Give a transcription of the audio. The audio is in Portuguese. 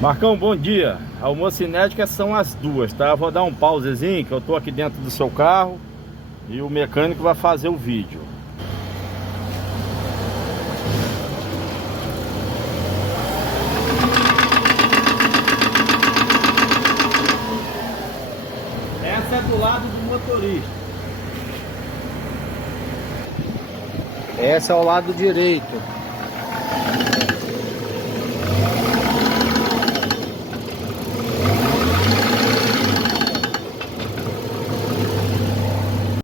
Marcão, bom dia. A homocinética são as duas, tá? Eu vou dar um pausezinho, que eu tô aqui dentro do seu carro e o mecânico vai fazer o vídeo. Essa é do lado do motorista. Essa é ao lado direito.